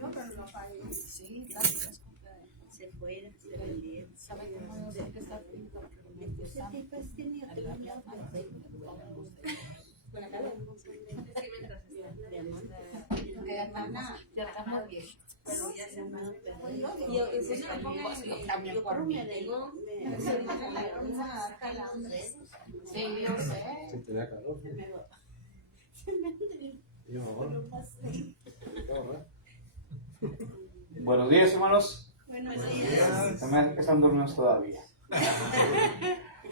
prendió, pero lo apagué. Sí, gracias. Se fuera, se vendiera. ¿Sabe cómo yo sé que está frito? Ese tipo es tenía que venir. Hermana, ya estamos bien. Pero ya se me Yo, eso se lo pongo también por mí. Sí, yo sé. Sí, tenía calor. Yo ahora. Buenos días, hermanos. Buenos días. Se me hace que están durmiendo todavía.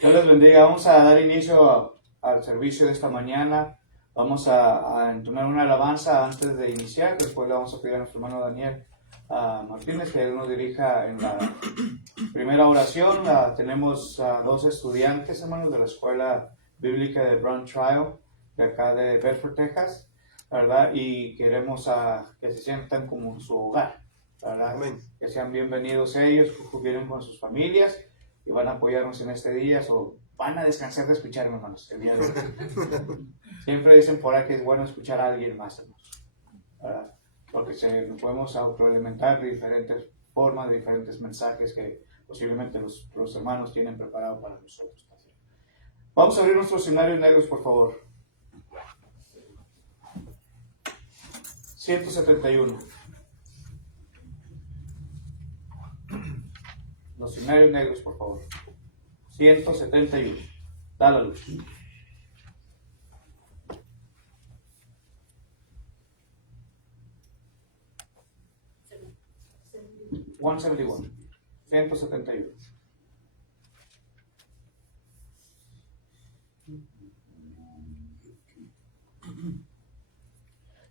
Dios les bendiga. Vamos a dar inicio al servicio de esta mañana. Vamos a entonar una alabanza antes de iniciar. Después le vamos a pedir a nuestro hermano Daniel Martínez que él nos dirija en la primera oración. Tenemos dos estudiantes, hermanos, de la Escuela Bíblica de Brown Trial, de acá de Bedford, Texas, ¿verdad? Y queremos que se sientan como en su hogar, ¿verdad? Amén. Que sean bienvenidos ellos, que vienen con sus familias y van a apoyarnos en este día, o van a descansar de escucharme, hermanos, el día de hoy. Siempre dicen por ahí que es bueno escuchar a alguien más, hermanos, ¿verdad? Porque nos podemos autoalimentar de diferentes formas, de diferentes mensajes que posiblemente los hermanos tienen preparado para nosotros. Vamos a abrir nuestros escenarios negros, por favor. 171. Los escenarios negros, por favor. 171. Da la luz. 171. 171.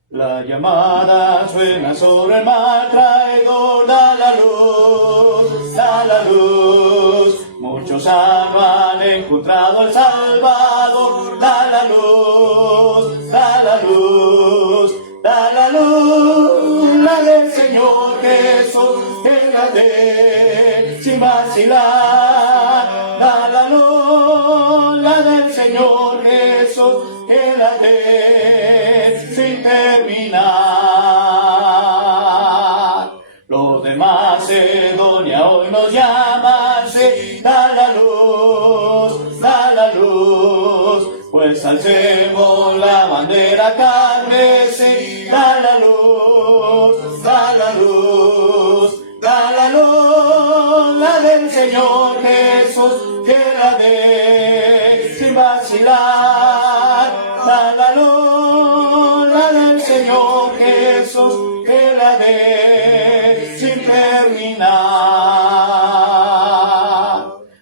La llamada suena sobre el mar, traidor, da la luz, da la luz. Muchos han encontrado al Salvador, da la luz, da la luz, da la luz, la del Señor Jesús, que la dé sin vacilar, da la luz, la del Señor Jesús, que la dé sin terminar. Los de Macedonia hoy nos llaman, sí, da la luz, pues alcemos la bandera carmesí, da la luz, da la luz, da la luz, la del Señor Jesús, que la dé sin vacilar, da la luz, la del Señor Jesús, que la dé sin terminar.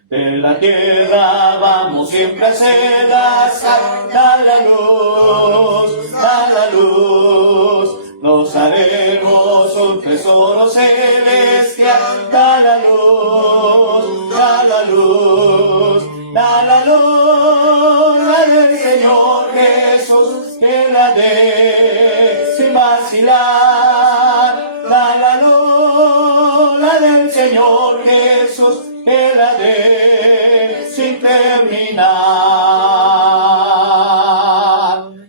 De la tierra vamos siempre a sedazar, da la luz, da la luz. Nos haremos un tesoro celestial, da la luz, da la luz, da la luz, la del Señor Jesús, que la dé sin vacilar, da la luz, la del Señor Jesús, que la dé sin terminar.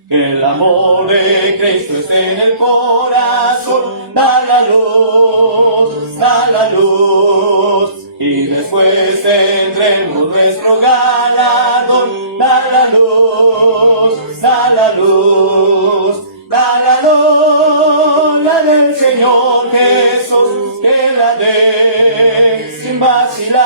Que el amor de Cristo esté en el corazón, da la luz, y después tendremos nuestro galardón, da la luz, da la luz, da la luz, la del Señor Jesús, que la dé sin vacilar,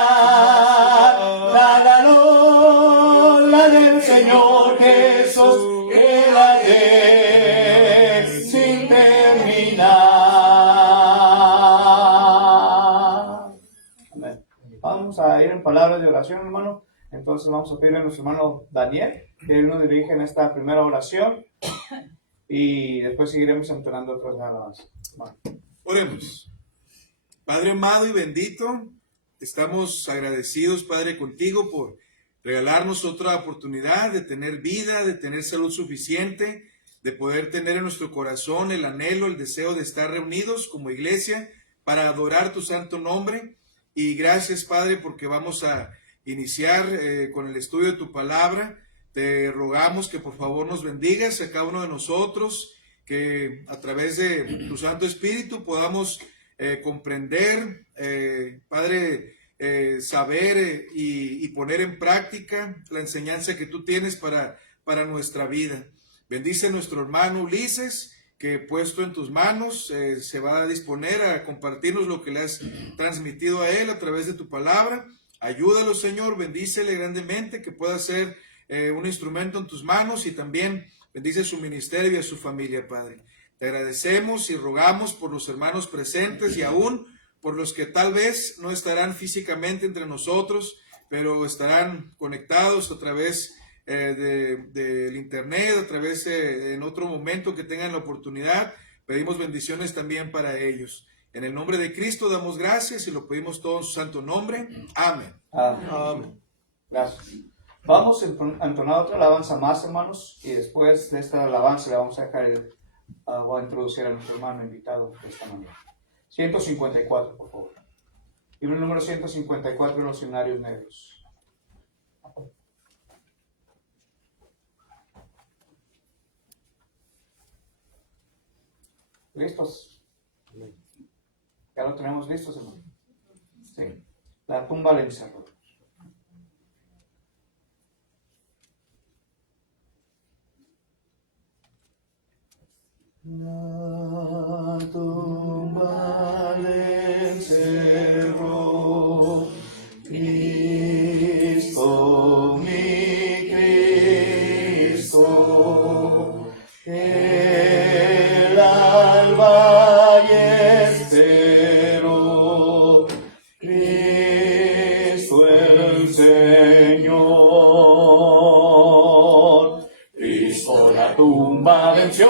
da la luz, la del Señor Jesús, que la dé sin terminar. Amén. Vamos a ir en palabras de oración, hermano. Entonces vamos a pedirle a nuestro hermano Daniel que él nos dirija en esta primera oración y después seguiremos entonando otras alabanzas. Bueno. Oremos. Padre amado y bendito, estamos agradecidos, Padre, contigo por regalarnos otra oportunidad de tener vida, de tener salud suficiente, de poder tener en nuestro corazón el anhelo, el deseo de estar reunidos como iglesia para adorar tu santo nombre. Y gracias, Padre, porque vamos a iniciar con el estudio de tu palabra. Te rogamos que por favor nos bendigas a cada uno de nosotros, que a través de tu Santo Espíritu podamos comprender, Padre, saber y poner en práctica la enseñanza que tú tienes para nuestra vida. Bendice a nuestro hermano Ulises, que puesto en tus manos se va a disponer a compartirnos lo que le has transmitido a él a través de tu palabra. Ayúdalo, Señor, bendícele grandemente, que pueda ser un instrumento en tus manos, y también bendice su ministerio y a su familia, Padre. Te agradecemos y rogamos por los hermanos presentes y aún por los que tal vez no estarán físicamente entre nosotros, pero estarán conectados a través del internet, a través en otro momento que tengan la oportunidad. Pedimos bendiciones también para ellos. En el nombre de Cristo damos gracias y lo pedimos todo en su santo nombre. Amén. Amén. Amén. Gracias. Vamos a entonar otra alabanza más, hermanos, y después de esta alabanza le vamos a dejar voy a introducir a nuestro hermano invitado de esta manera. 154, por favor. Y el número 154 en los escenarios negros. ¿Listos? ¿Ya lo tenemos listos, hermano? Sí. La tumba del encerró. La tumba le encerró, Cristo, mi Cristo, el alba y espero, Cristo el Señor. Cristo la tumba venció,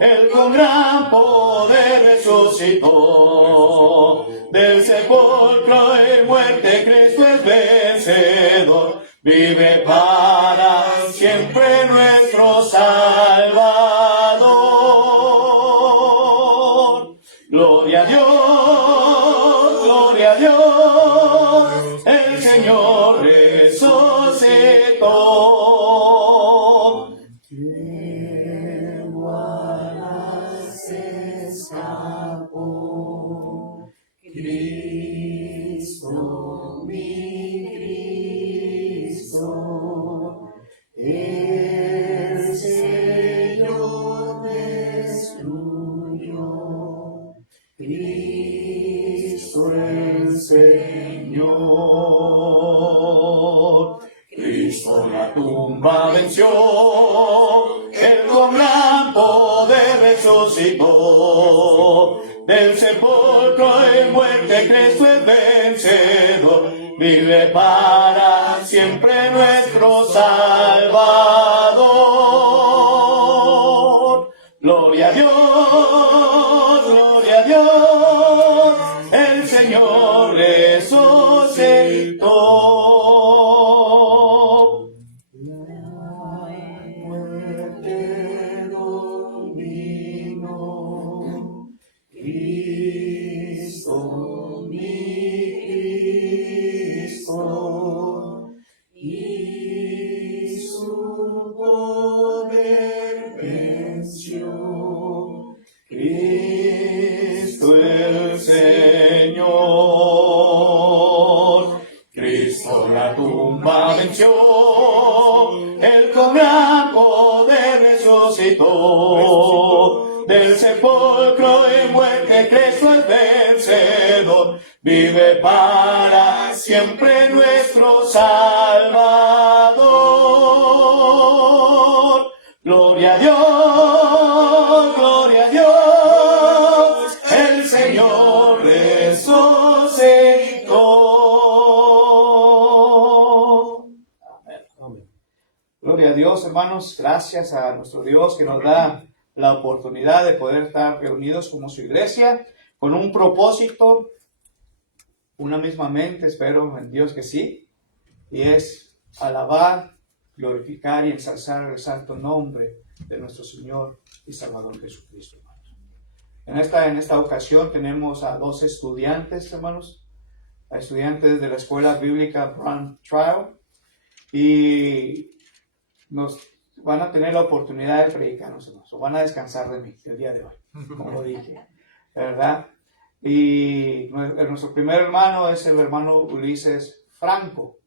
Él con gran poder resucitó. Del sepulcro y muerte Cristo es vencedor. Vive para siempre nuestro Salvador. Gloria a Dios, gloria a Dios. El Señor resucitó. Cristo, mi Cristo, el Señor destruyó. Cristo el Señor. Cristo la tumba venció, Él con gran poder resucitó. Del sepulcro y muerte Cristo es vencedor. Vive para siempre nuestro Salvador. Gloria a Dios, gloria a Dios. El Señor resucitó. Cristo, mi Cristo, y su poder venció. Cristo el Señor. Cristo la tumba venció, Él con gran poder resucitó. Del sepulcro y muerte Cristo es vencedor. Vive para siempre nuestro Salvador. Gloria a Dios, gloria a Dios. El Señor resucitó. Amén. Gloria a Dios, hermanos. Gracias a nuestro Dios que nos da la oportunidad de poder estar reunidos como su iglesia con un propósito, una misma mente, espero en Dios que sí, y es alabar, glorificar y ensalzar el santo nombre de nuestro Señor y Salvador Jesucristo, hermanos. En esta ocasión tenemos a dos estudiantes, hermanos, a estudiantes de la Escuela Bíblica Brand Trial, y van a tener la oportunidad de predicarnos, hermanos, o van a descansar de mí el día de hoy, como dije, ¿verdad? Y nuestro primer hermano es el hermano Ulises Franco.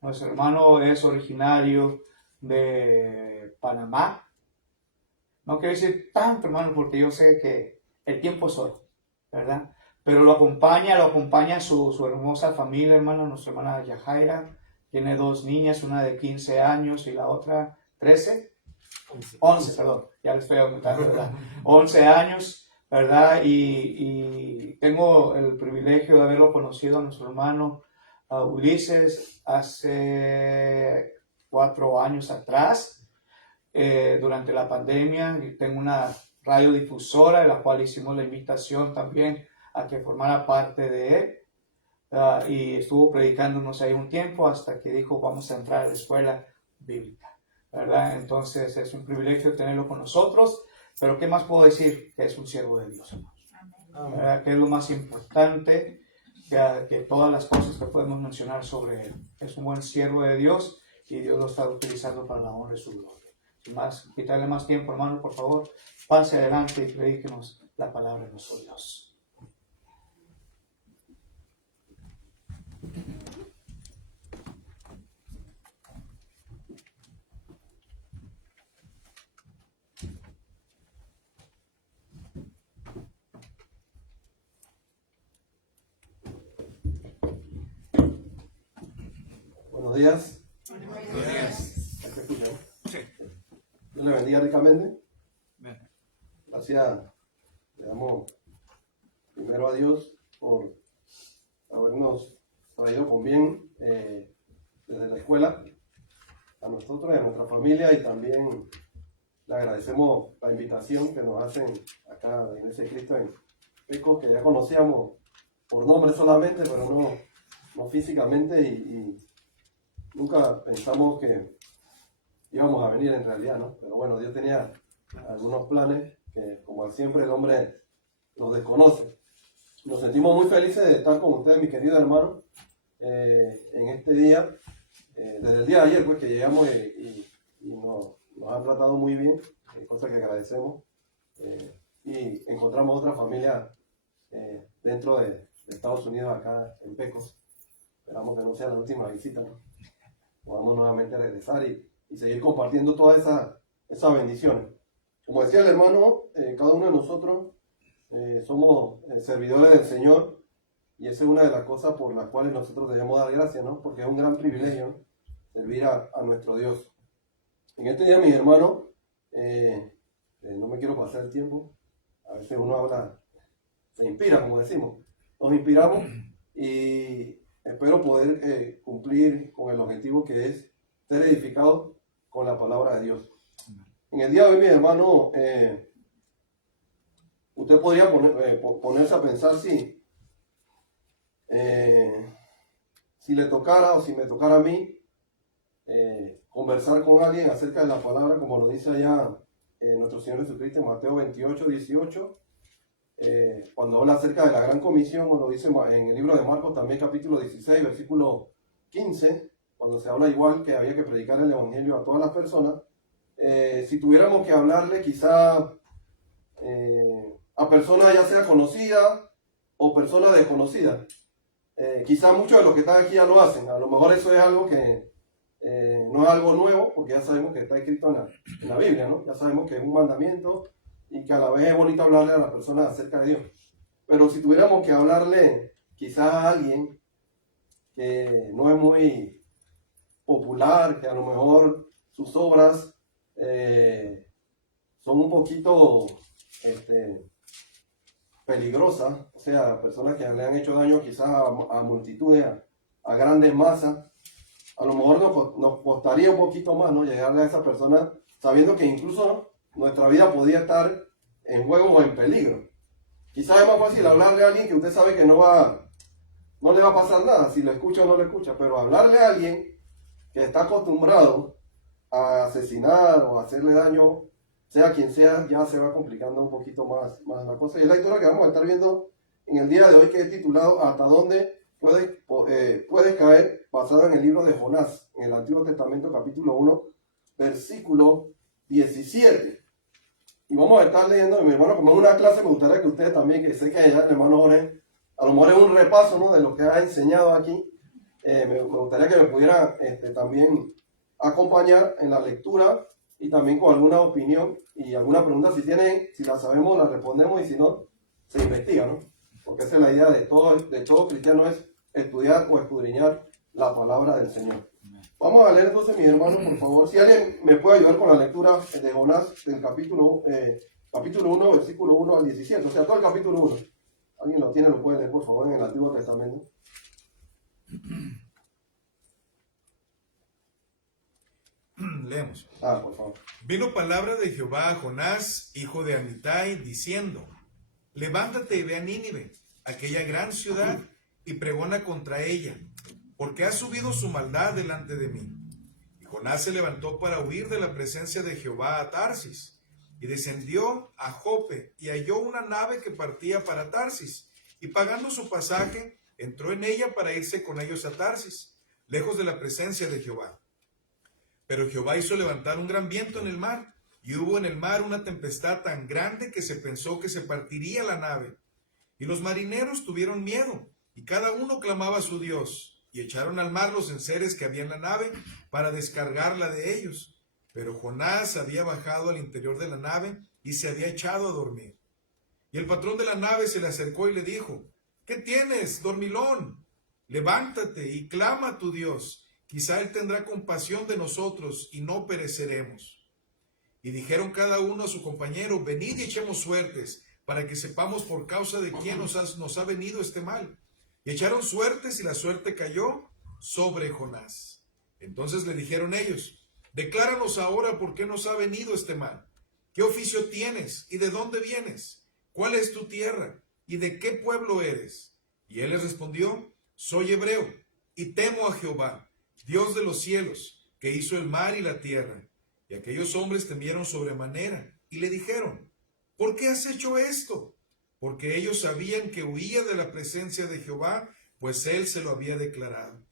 Nuestro hermano es originario de Panamá. No quiero decir tanto, hermano, porque yo sé que el tiempo es oro, ¿verdad? Pero lo acompaña su hermosa familia, hermano, nuestra hermana Yajaira. Tiene 2 niñas, una de 15 años y la otra 13. 11, perdón, ya les estoy aumentando, ¿verdad? 11 años, ¿verdad? Y tengo el privilegio de haberlo conocido a nuestro hermano Ulises hace 4 años atrás, durante la pandemia. Y tengo una radiodifusora de la cual hicimos la invitación también a que formara parte de él. Y estuvo predicándonos ahí un tiempo hasta que dijo vamos a entrar a la escuela bíblica, ¿verdad? Entonces es un privilegio tenerlo con nosotros, pero ¿qué más puedo decir? Que es un siervo de Dios, ¿verdad? Que es lo más importante que todas las cosas que podemos mencionar sobre él. Es un buen siervo de Dios y Dios lo está utilizando para la honra de su gloria. Sin más, quitarle más tiempo, hermano, por favor, pase adelante y predíquenos la palabra de nuestro Dios. Buenos días. Buenos días. ¿Me escuchan? Sí. Dios le bendiga ricamente. Gracias. Le damos primero a Dios por habernos traído con bien desde la escuela a nosotros y a nuestra familia, y también le agradecemos la invitación que nos hacen acá de Iglesia de Cristo en Pecos, que ya conocíamos por nombre solamente, pero no físicamente, y nunca pensamos que íbamos a venir en realidad, ¿no? Pero bueno, Dios tenía algunos planes que, como siempre, el hombre los desconoce. Nos sentimos muy felices de estar con ustedes, mis queridos hermanos, en este día, desde el día de ayer, pues, que llegamos y nos han tratado muy bien, cosa que agradecemos, y encontramos otra familia dentro de Estados Unidos, acá en Pecos. Esperamos que no sea la última visita, ¿no? Podamos nuevamente regresar y seguir compartiendo todas esas bendiciones. Como decía el hermano, cada uno de nosotros somos servidores del Señor, y esa es una de las cosas por las cuales nosotros debemos dar gracias, ¿no? Porque es un gran privilegio, ¿no? Servir a nuestro Dios. En este día, mis hermanos, no me quiero pasar el tiempo. A veces uno habla, se inspira, como decimos. Nos inspiramos y espero poder cumplir con el objetivo, que es ser edificados con la palabra de Dios. En el día de hoy, mi hermano, usted podría ponerse a pensar si le tocara, o si me tocara a mí, conversar con alguien acerca de la palabra, como lo dice allá nuestro Señor Jesucristo en Mateo 28, 18. Cuando habla acerca de la gran comisión, o lo dice en el libro de Marcos también, capítulo 16, versículo 15, cuando se habla igual que había que predicar el evangelio a todas las personas. Si tuviéramos que hablarle quizá a personas ya sea conocidas o personas desconocidas, quizá muchos de los que están aquí ya lo hacen. A lo mejor eso es algo que no es algo nuevo, porque ya sabemos que está escrito en la Biblia, ¿no? Ya sabemos que es un mandamiento y que a la vez es bonito hablarle a las personas acerca de Dios. Pero si tuviéramos que hablarle quizás a alguien que no es muy popular, que a lo mejor sus obras son un poquito peligrosas, o sea, personas que le han hecho daño quizás a multitudes, a grandes masas, a lo mejor nos costaría un poquito más, ¿no? Llegarle a esa persona sabiendo que incluso, ¿no?, nuestra vida podría estar en juego o en peligro. Quizás es más fácil hablarle a alguien que usted sabe que no le va a pasar nada, si lo escucha o no lo escucha, pero hablarle a alguien que está acostumbrado a asesinar o a hacerle daño, sea quien sea, ya se va complicando un poquito más la cosa. Y es la historia que vamos a estar viendo en el día de hoy, que es titulado ¿Hasta dónde puedes caer?, basado en el libro de Jonás, en el Antiguo Testamento, capítulo 1, versículo 17. Y vamos a estar leyendo, mi hermano, como en una clase, me gustaría que ustedes también, que sé que el hermano Jorge, a lo mejor es un repaso, ¿no?, de lo que ha enseñado aquí. Me gustaría que me pudiera también acompañar en la lectura y también con alguna opinión y alguna pregunta. Si tienen, si la sabemos, la respondemos, y si no, se investiga, ¿no? Porque esa es la idea de todo cristiano, es estudiar o escudriñar la palabra del Señor. Vamos a leer entonces, mis hermanos, por favor. Si alguien me puede ayudar con la lectura de Jonás, del capítulo 1, versículo 1 al 17. O sea, todo el capítulo 1. ¿Alguien lo tiene? Lo puede leer, por favor, en el Antiguo Testamento. Leemos. Por favor. Vino palabra de Jehová a Jonás, hijo de Amitai, diciendo: levántate y ve a Nínive, aquella gran ciudad, y pregona contra ella, porque ha subido su maldad delante de mí. Y Jonás se levantó para huir de la presencia de Jehová a Tarsis, y descendió a Jope, y halló una nave que partía para Tarsis, y pagando su pasaje, entró en ella para irse con ellos a Tarsis, lejos de la presencia de Jehová. Pero Jehová hizo levantar un gran viento en el mar, y hubo en el mar una tempestad tan grande que se pensó que se partiría la nave. Y los marineros tuvieron miedo, y cada uno clamaba a su Dios, y echaron al mar los enseres que había en la nave para descargarla de ellos. Pero Jonás había bajado al interior de la nave y se había echado a dormir. Y el patrón de la nave se le acercó y le dijo: ¿qué tienes, dormilón? Levántate y clama a tu Dios. Quizá él tendrá compasión de nosotros y no pereceremos. Y dijeron cada uno a su compañero: venid y echemos suertes, para que sepamos por causa de quién nos ha venido este mal. Y echaron suertes, y la suerte cayó sobre Jonás. Entonces le dijeron ellos: decláranos ahora por qué nos ha venido este mal. ¿Qué oficio tienes y de dónde vienes? ¿Cuál es tu tierra y de qué pueblo eres? Y él les respondió: soy hebreo y temo a Jehová, Dios de los cielos, que hizo el mar y la tierra. Y aquellos hombres temieron sobremanera y le dijeron: ¿por qué has hecho esto? Porque ellos sabían que huía de la presencia de Jehová, pues él se lo había declarado.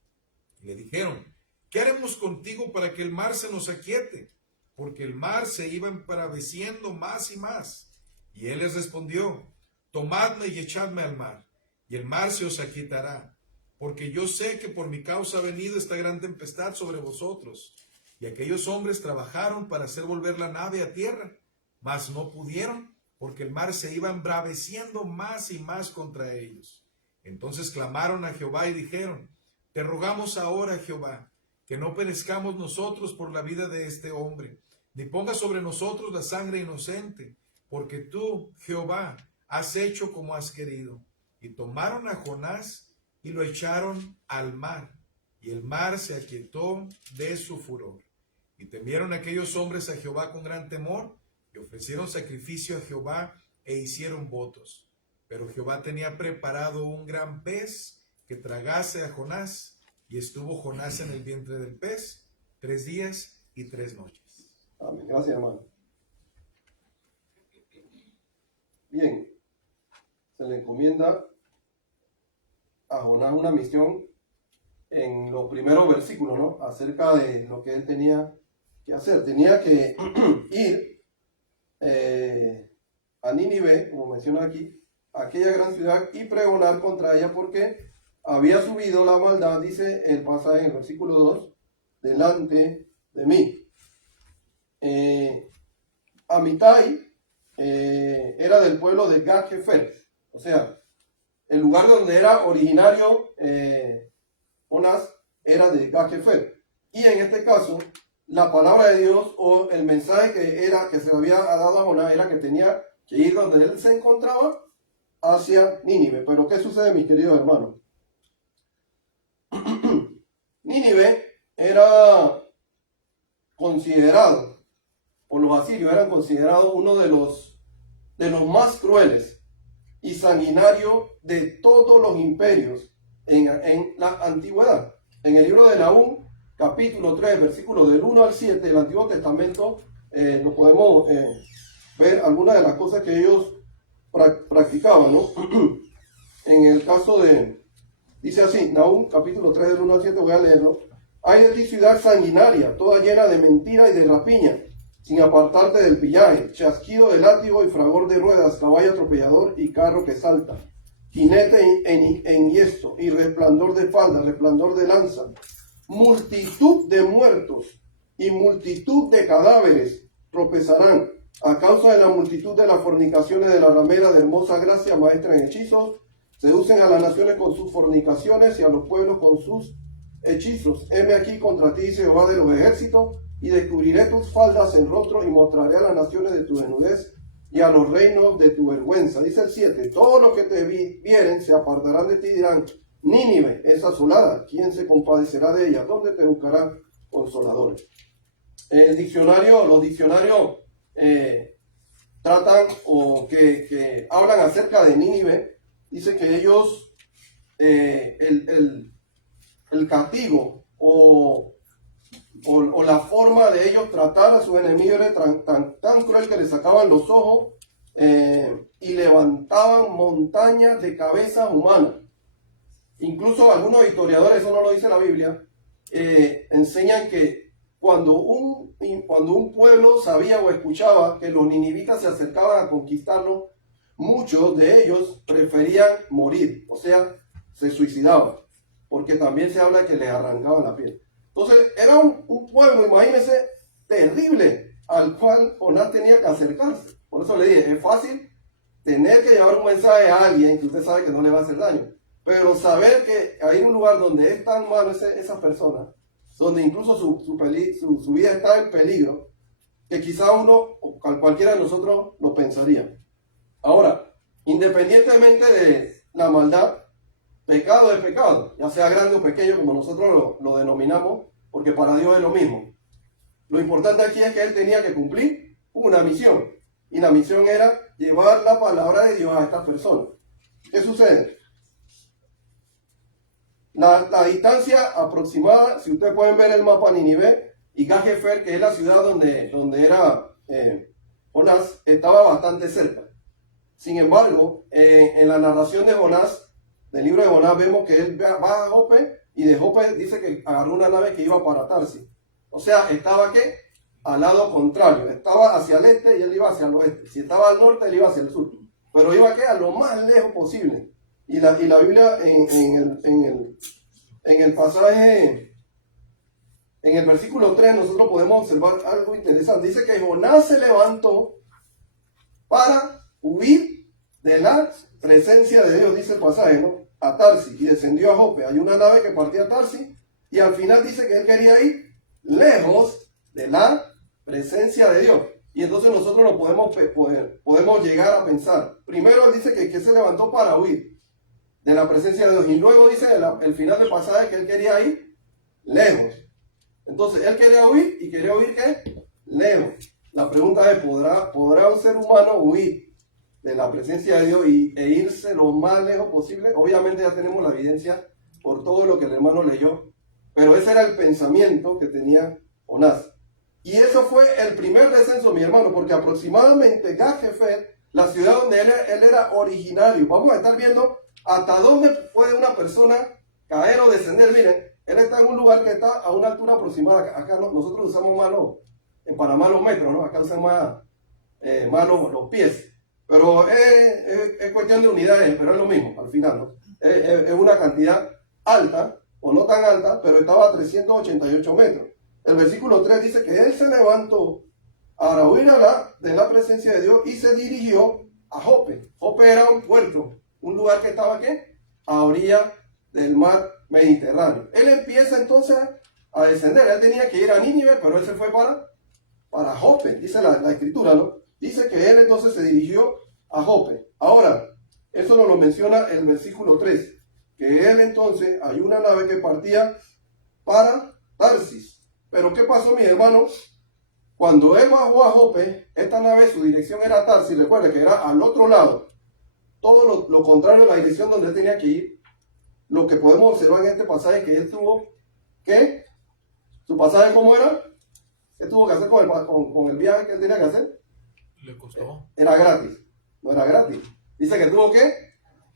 Y le dijeron: ¿qué haremos contigo para que el mar se nos aquiete? Porque el mar se iba embraveciendo más y más. Y él les respondió: tomadme y echadme al mar, y el mar se os aquietará, porque yo sé que por mi causa ha venido esta gran tempestad sobre vosotros. Y aquellos hombres trabajaron para hacer volver la nave a tierra, mas no pudieron, porque el mar se iba embraveciendo más y más contra ellos. Entonces clamaron a Jehová y dijeron: te rogamos ahora, Jehová, que no perezcamos nosotros por la vida de este hombre, ni pongas sobre nosotros la sangre inocente, porque tú, Jehová, has hecho como has querido. Y tomaron a Jonás y lo echaron al mar, y el mar se aquietó de su furor. Y temieron aquellos hombres a Jehová con gran temor, y ofrecieron sacrificio a Jehová e hicieron votos. Pero Jehová tenía preparado un gran pez que tragase a Jonás, y estuvo Jonás en el vientre del pez 3 días y 3 noches. Amén. Gracias, hermano. Bien, se le encomienda a Jonás una misión en los primeros versículos, ¿no?, acerca de lo que él tenía que hacer. Tenía que ir a Nínive, como menciona aquí, aquella gran ciudad, y pregonar contra ella, porque había subido la maldad, dice el pasaje en el versículo 2, delante de mí. Amitai era del pueblo de Gat-Hefer, o sea, el lugar donde era originario Jonás era de Gat-Hefer. Y en este caso, la palabra de Dios, o el mensaje que se había dado a Jonás, era que tenía que ir donde él se encontraba, hacia Nínive. Pero ¿qué sucede, mis queridos hermanos? Nínive era considerado, o los asirios eran considerados uno de los más crueles y sanguinarios de todos los imperios en la antigüedad. En el libro de Nahum, capítulo 3, versículos del 1 al 7 del Antiguo Testamento, nos podemos ver algunas de las cosas que ellos practicaban, ¿no? En el caso de, dice así, Nahum, capítulo 3, del 1 al 7, voy a leerlo. Ay de ti, ciudad sanguinaria, toda llena de mentira y de rapiña, sin apartarte del pillaje, chasquido de látigo y fragor de ruedas, caballo atropellador y carro que salta, jinete enhiesto y resplandor de falda, resplandor de lanza, multitud de muertos y multitud de cadáveres tropezarán a causa de la multitud de las fornicaciones de la ramera de hermosa gracia, maestra en hechizos, seducen a las naciones con sus fornicaciones y a los pueblos con sus hechizos. Heme aquí contra ti, dice Jehová de los ejércitos, y descubriré tus faldas en rostro y mostraré a las naciones de tu desnudez y a los reinos de tu vergüenza. Dice el 7, todos los que te vieren se apartarán de ti y dirán, Nínive es asolada, ¿quién se compadecerá de ella? ¿Dónde te buscará consoladores? Los diccionarios tratan o que hablan acerca de Nínive. Dice que ellos, el castigo o la forma de ellos tratar a sus enemigos era tan cruel que les sacaban los ojos y levantaban montañas de cabezas humanas. Incluso algunos historiadores, eso no lo dice la Biblia, enseñan que cuando un pueblo sabía o escuchaba que los ninivitas se acercaban a conquistarlo, muchos de ellos preferían morir, o sea, se suicidaban, porque también se habla que les arrancaban la piel. Entonces, era un pueblo, imagínense, terrible, al cual Jonás tenía que acercarse. Por eso le dije, es fácil tener que llevar un mensaje a alguien que usted sabe que no le va a hacer daño, pero saber que hay un lugar donde es tan malo esa persona, donde incluso su vida está en peligro, que quizá uno, o cualquiera de nosotros, lo pensaría. Ahora, independientemente de la maldad, pecado es pecado, ya sea grande o pequeño, como nosotros lo denominamos, porque para Dios es lo mismo. Lo importante aquí es que él tenía que cumplir una misión, y la misión era llevar la palabra de Dios a estas personas. ¿Qué sucede? La distancia aproximada, si ustedes pueden ver el mapa, Nínive y Gajefer, que es la ciudad donde era Jonás, estaba bastante cerca. Sin embargo, en la narración de Jonás, del libro de Jonás, vemos que él va a Jope, y de Jope dice que agarró una nave que iba para Tarsis. O sea, estaba ¿qué? Al lado contrario. Estaba hacia el este y él iba hacia el oeste. Si estaba al norte, él iba hacia el sur. Pero iba ¿qué? A lo más lejos posible. Y la Biblia en el pasaje, en el versículo 3, nosotros podemos observar algo interesante. Dice que Jonás se levantó para huir de la presencia de Dios, dice el pasaje, ¿no? A Tarsis, y descendió a Jope. Hay una nave que partía a Tarsis, y al final dice que él quería ir lejos de la presencia de Dios. Y entonces nosotros lo podemos llegar a pensar. Primero él dice que se levantó para huir de la presencia de Dios, y luego dice el final del pasaje que él quería ir lejos. Entonces él quería huir, y quería huir ¿qué? Lejos. La pregunta es, ¿podrá un ser humano huir de la presencia de Dios e irse lo más lejos posible? Obviamente ya tenemos la evidencia por todo lo que el hermano leyó, pero ese era el pensamiento que tenía Jonás. Y eso fue el primer descenso, mi hermano, porque aproximadamente Gajefer, la ciudad donde él era originario, vamos a estar viendo hasta dónde puede una persona caer o descender. Miren, él está en un lugar que está a una altura aproximada. Acá nosotros usamos más en Panamá los metros, ¿no? Acá usan más los pies. Pero es cuestión de unidades, pero es lo mismo al final, ¿no? Es una cantidad alta, o no tan alta, pero estaba a 388 metros. El versículo 3 dice que él se levantó para huir de la presencia de Dios y se dirigió a Jope. Jope era un puerto, un lugar que estaba ¿qué? A orilla del mar Mediterráneo. Él empieza entonces a descender. Él tenía que ir a Nínive, pero él se fue para Jope, dice la escritura, ¿no? Dice que él entonces se dirigió a Jope. Ahora, eso nos lo menciona el versículo 3, que él entonces, hay una nave que partía para Tarsis. Pero ¿qué pasó, mis hermanos? Cuando él bajó a Jope, esta nave, su dirección era Tarsis, recuerden que era al otro lado, todo lo contrario a la dirección donde él tenía que ir. Lo que podemos observar en este pasaje, que él tuvo, ¿qué? ¿Su pasaje cómo era? ¿Qué tuvo que hacer con el viaje que él tenía que hacer? Le costó. Era gratis, no era gratis. Dice que tuvo que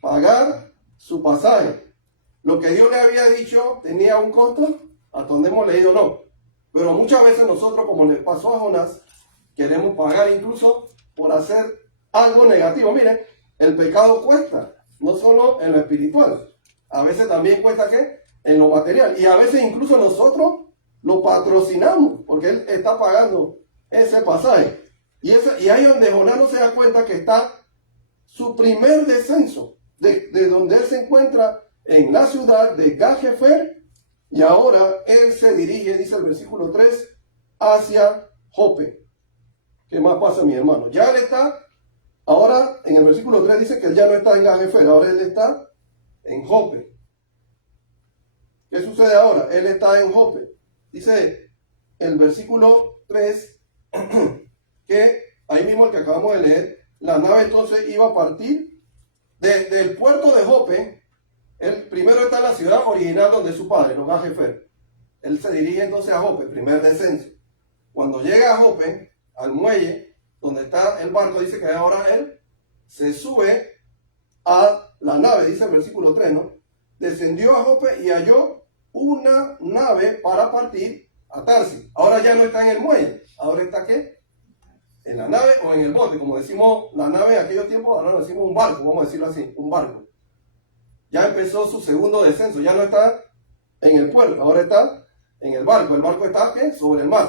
pagar su pasaje. Lo que Dios le había dicho tenía un costo, hasta donde hemos leído no. Pero muchas veces nosotros, como le pasó a Jonás, queremos pagar incluso por hacer algo negativo. Miren, el pecado cuesta, no solo en lo espiritual, a veces también cuesta ¿qué? En lo material. Y a veces incluso nosotros lo patrocinamos, porque él está pagando ese pasaje. Y ahí es donde Jonás no se da cuenta que está su primer descenso, de donde él se encuentra en la ciudad de Gat-Hefer, y ahora él se dirige, dice el versículo 3, hacia Jope. ¿Qué más pasa, mi hermano? Ya él está, ahora en el versículo 3 dice que él ya no está en Gat-Hefer, ahora él está en Jope. ¿Qué sucede ahora? Él está en Jope. Dice el versículo 3 que ahí mismo el que acabamos de leer, la nave entonces iba a partir del puerto de Jope. Él primero está en la ciudad original donde su padre, los Gat-Hefer. Él se dirige entonces a Jope, primer descenso. Cuando llega a Jope, al muelle donde está el barco, dice que ahora él se sube a la nave, dice el versículo 3, ¿no? Descendió a Jope y halló una nave para partir a Tarsis. Ahora ya no está en el muelle, ahora está ¿qué? En la nave o en el bote, como decimos la nave en aquellos tiempos, ahora lo decimos un barco, vamos a decirlo así, un barco. Ya empezó su segundo descenso, ya no está en el puerto, ahora está en el barco está ¿qué? Sobre el mar.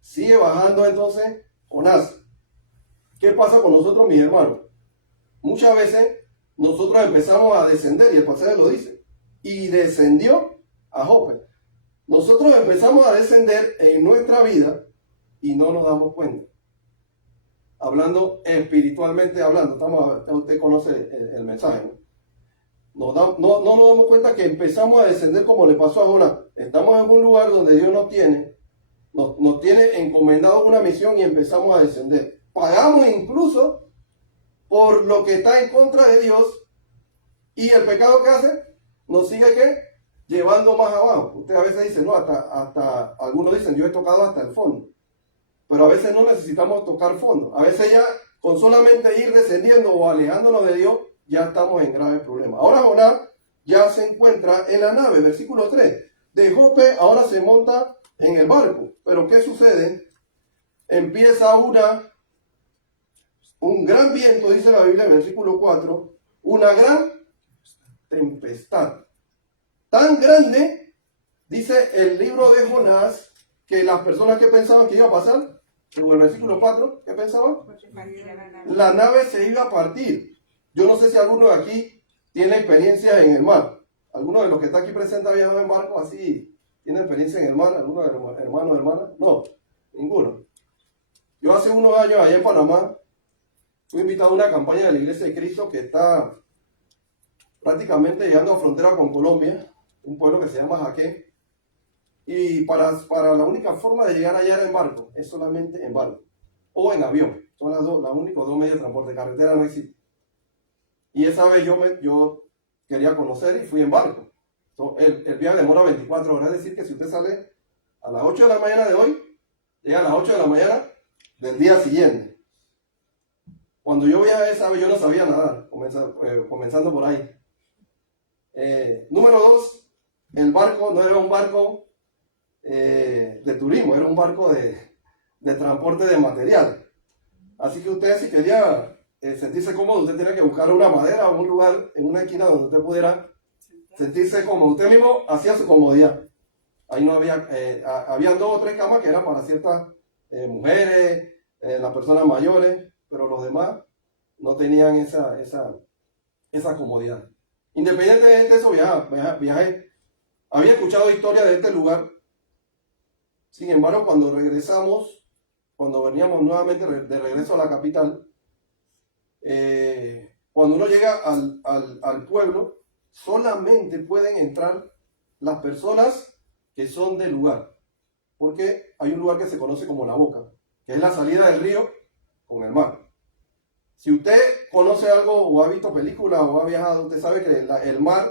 Sigue bajando entonces Jonás. ¿Qué pasa con nosotros, mis hermanos? Muchas veces nosotros empezamos a descender, y el pasaje lo dice, y descendió a Jope. Nosotros empezamos a descender en nuestra vida y no nos damos cuenta. Hablando espiritualmente, usted conoce el mensaje, ¿no? No nos damos cuenta que empezamos a descender como le pasó a Jonás. Estamos en un lugar donde Dios nos tiene encomendado una misión y empezamos a descender. Pagamos incluso por lo que está en contra de Dios, y el pecado que hace nos sigue ¿qué? Llevando más abajo. Usted a veces dice, no, hasta algunos dicen, yo he tocado hasta el fondo. Pero a veces no necesitamos tocar fondo. A veces ya con solamente ir descendiendo o alejándonos de Dios, ya estamos en graves problemas. Ahora Jonás ya se encuentra en la nave, versículo 3. De Jope ahora se monta en el barco. Pero ¿qué sucede? Empieza un gran viento, dice la Biblia en versículo 4, una gran tempestad. Tan grande, dice el libro de Jonás, que las personas que pensaban que iba a pasar, en el versículo 4, ¿qué pensaban? La nave se iba a partir. Yo no sé si alguno de aquí tiene experiencia en el mar. ¿Alguno de los que está aquí presente ha viajado en barco así? ¿Tiene experiencia en el mar? ¿Alguno de los hermanos o hermanas? No, ninguno. Yo hace unos años allá en Panamá fui invitado a una campaña de la Iglesia de Cristo que está prácticamente llegando a frontera con Colombia, un pueblo que se llama Jaque. Y para la única forma de llegar allá era en barco, es solamente en barco o en avión. Son los únicos dos medios de transporte, carretera no existe. Y esa vez yo quería conocer y fui en barco. El viaje demora 24 horas, es decir que si usted sale a las 8 de la mañana de hoy, llega a las 8 de la mañana del día siguiente. Cuando yo viajé esa vez yo no sabía nadar, comenzando por ahí. Número 2, el barco no era un barco de turismo, era un barco de transporte de material. Así que usted, si quería sentirse cómodo, usted tenía que buscar una madera o un lugar en una esquina donde usted pudiera sentirse cómodo. Usted mismo hacía su comodidad. Ahí no había, habían 2 o 3 camas que eran para ciertas mujeres, las personas mayores, pero los demás no tenían esa comodidad. Independientemente de eso, viajé. Había escuchado historias de este lugar. Sin embargo, cuando veníamos nuevamente de regreso a la capital, cuando uno llega al pueblo, solamente pueden entrar las personas que son del lugar, porque hay un lugar que se conoce como La Boca, que es la salida del río con el mar. Si usted conoce algo o ha visto películas o ha viajado, usted sabe que el mar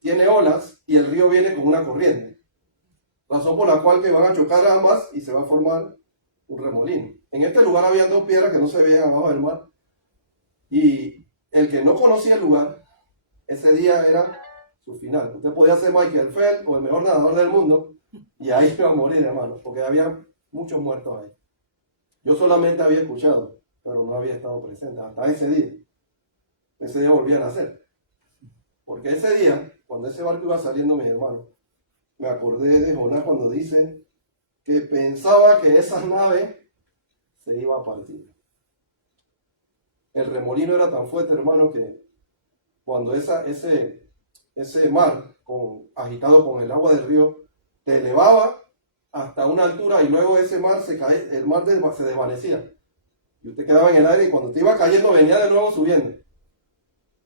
tiene olas y el río viene con una corriente, razón por la cual que van a chocar ambas y se va a formar un remolino. En este lugar había 2 piedras que no se veían abajo del mar, y el que no conocía el lugar, ese día era su final. Usted podía ser Michael Phelps o el mejor nadador del mundo y ahí iba a morir, hermano, porque había muchos muertos ahí. Yo solamente había escuchado, pero no había estado presente hasta ese día. Ese día volví a nacer. Porque ese día, cuando ese barco iba saliendo, mis hermanos, me acordé de Jonás cuando dice que pensaba que esa nave se iba a partir. El remolino era tan fuerte, hermano, que cuando ese mar agitado con el agua del río te elevaba hasta una altura y luego ese mar el mar se desvanecía. Y usted quedaba en el aire y cuando te iba cayendo venía de nuevo subiendo.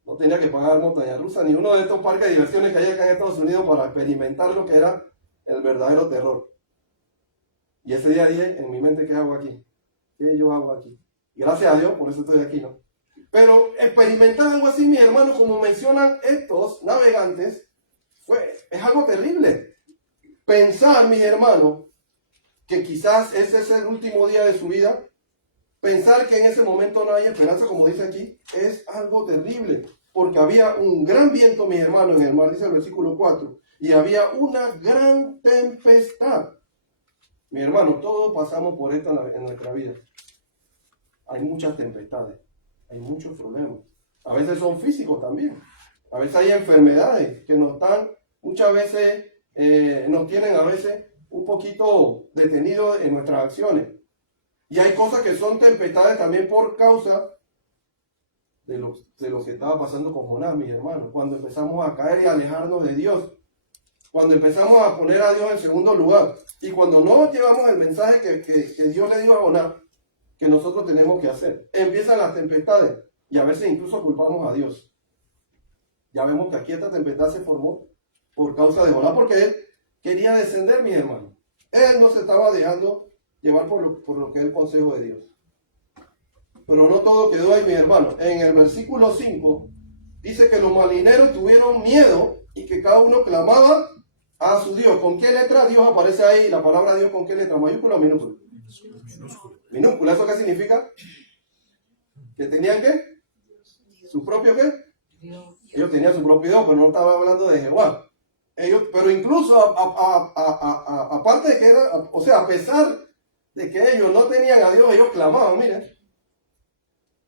No tenía que pagar montaña rusa ni uno de estos parques de diversiones que hay acá en Estados Unidos para experimentar lo que era el verdadero terror. Y ese día dije en mi mente, ¿qué hago aquí? ¿Qué yo hago aquí? Y gracias a Dios, por eso estoy aquí, ¿no? Pero experimentar algo así, mis hermanos, como mencionan estos navegantes, es algo terrible. Pensar, mis hermanos, que quizás ese es el último día de su vida, pensar que en ese momento no hay esperanza, como dice aquí, es algo terrible. Porque había un gran viento, mis hermanos, en el mar, dice el versículo 4, y había una gran tempestad. Mi hermano, todos pasamos por esto en nuestra vida. Hay muchas tempestades, hay muchos problemas. A veces son físicos también. A veces hay enfermedades que muchas veces nos tienen a veces un poquito detenidos en nuestras acciones. Y hay cosas que son tempestades también por causa de lo que estaba pasando con Jonás, mis hermanos. Cuando empezamos a caer y alejarnos de Dios. Cuando empezamos a poner a Dios en segundo lugar. Y cuando no llevamos el mensaje que Dios le dio a Jonás, que nosotros tenemos que hacer. Empiezan las tempestades. Y a veces incluso culpamos a Dios. Ya vemos que aquí esta tempestad se formó por causa de Jonás, porque él quería descender, mis hermanos. Él no se estaba dejando llevar por lo que es el consejo de Dios. Pero no todo quedó ahí, mis hermanos. En el versículo 5 dice que los marineros tuvieron miedo y que cada uno clamaba a su Dios. ¿Con qué letra Dios aparece ahí? La palabra Dios, ¿con qué letra? ¿Mayúscula o minúscula? Minúscula. ¿Eso qué significa? ¿Que tenían qué? ¿Su propio qué? Ellos tenían su propio Dios, pero no estaba hablando de Jehová. Pero incluso aparte de que a pesar de que ellos no tenían a Dios, ellos clamaban, miren.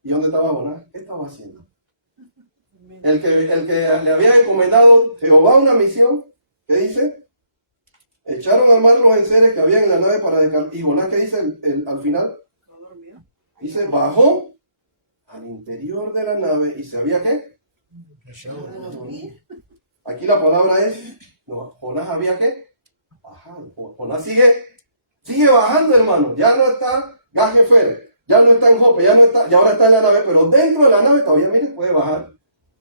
¿Y dónde estaba Jonás? ¿Qué estaba haciendo? El que le había encomendado Jehová una misión, ¿qué dice? Echaron al mar los enseres que había en la nave para descargar. ¿Y Jonás qué dice al final? Dice, bajó al interior de la nave y se había ¿qué? Aquí la palabra es, no, Jonás había ¿qué? Bajado. Jonás sigue bajando, hermano. Ya no está Gajefer, ya no está en Jope, ya ahora está en la nave, pero dentro de la nave todavía, mire, puede bajar.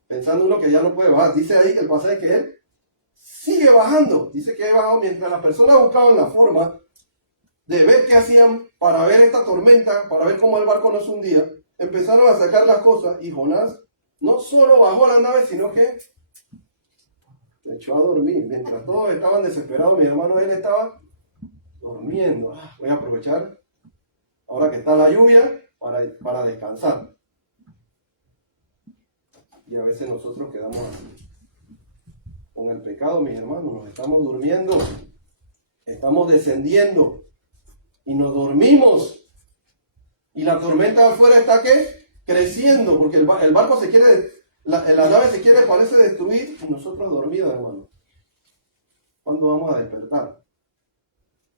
Pensando uno que ya no puede bajar. Dice ahí que el pasaje es que él sigue bajando. Dice que bajó mientras las personas buscaban la forma de ver qué hacían para ver esta tormenta, para ver cómo el barco no se hundía. Empezaron a sacar las cosas y Jonás no solo bajó a la nave, sino que se echó a dormir. Mientras todos estaban desesperados, mi hermano, él estaba durmiendo. Voy a aprovechar ahora que está la lluvia para descansar. Y a veces nosotros quedamos con el pecado, mis hermanos, nos estamos durmiendo, estamos descendiendo y nos dormimos. Y la tormenta de afuera está ¿qué? Creciendo, porque el barco se quiere, la nave se quiere, parece destruir, y nosotros dormidos, hermano. ¿Cuándo vamos a despertar?